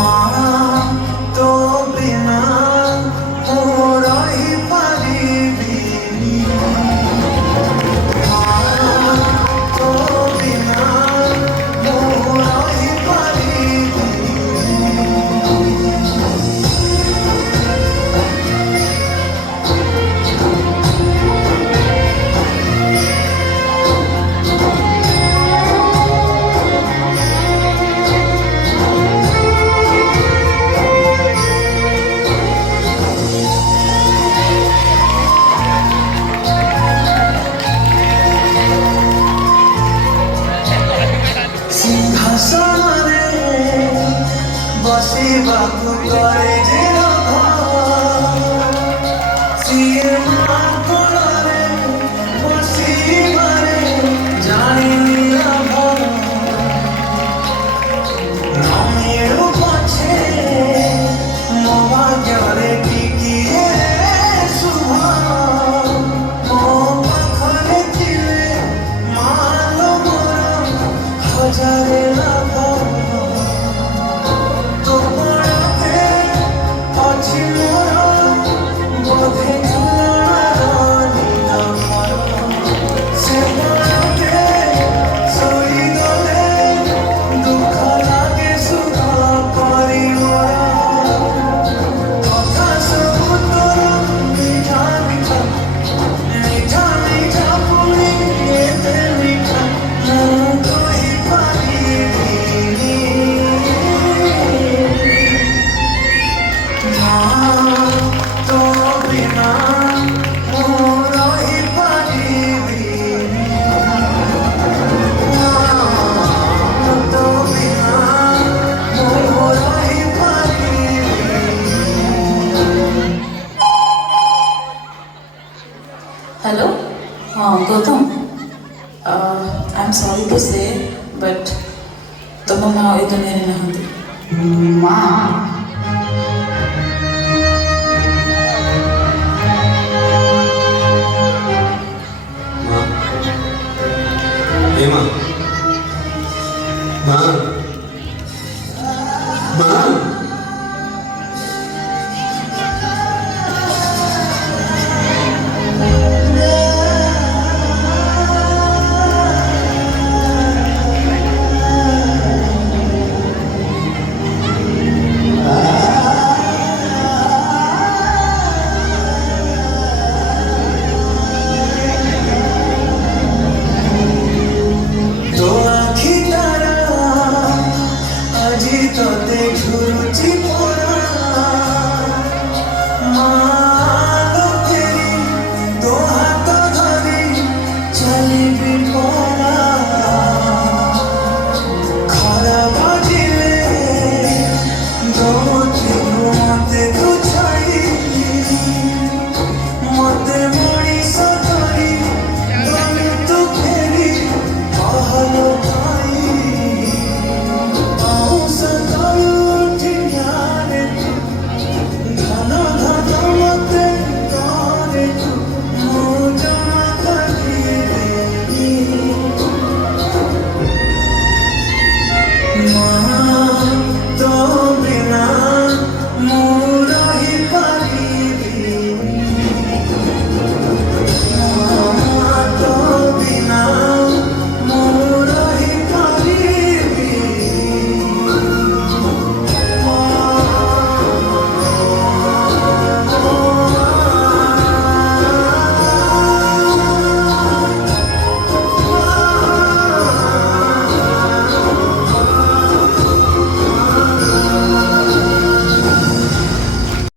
माँ तो बिना हो रही परिवीनी माँ तो बिना हो रही परिवीनी सिंहासने बसिबाकु करे जे सिए माँ कोଳରେ बसिबारे जानिनी लाभ नमिळु पछे ମୋ ଭାଗ୍ୟରେ ଟିକିଏ ଶୁଭ ମୋ ପାଖରେ ଥିଲେ ମାଲୋ ମୋର ହଜାରେ ଲାଭ ତୋ କୋଳରେ ଅଛି ମୋର ବୋଧେ ଝୁଲଣାର ନିଦ ସେ କୋଳରେ ଶୋଇଗଲେ ଦୁଃଖ ଲାଗେ ସୁଖ କରି ମୋର କଥା ସବୁ ତୋର ମିଠା ମିଠା ମିଠା ମିଠା ପୁଣି ଏତେ ମିଠା ମୁଁ କହିପାରିବିନି ମାଁ ତୋ ବିନା ମୁଁ ରହିପାରିବିନି ମାଁ ତୋ ବିନା ମୁଁ ରହିପାରିବିନି। हेलो हाँ Gautam I am sorry to say but तुम माँ ये दुनिया में नहांदी माँ ए माँ माँ माँ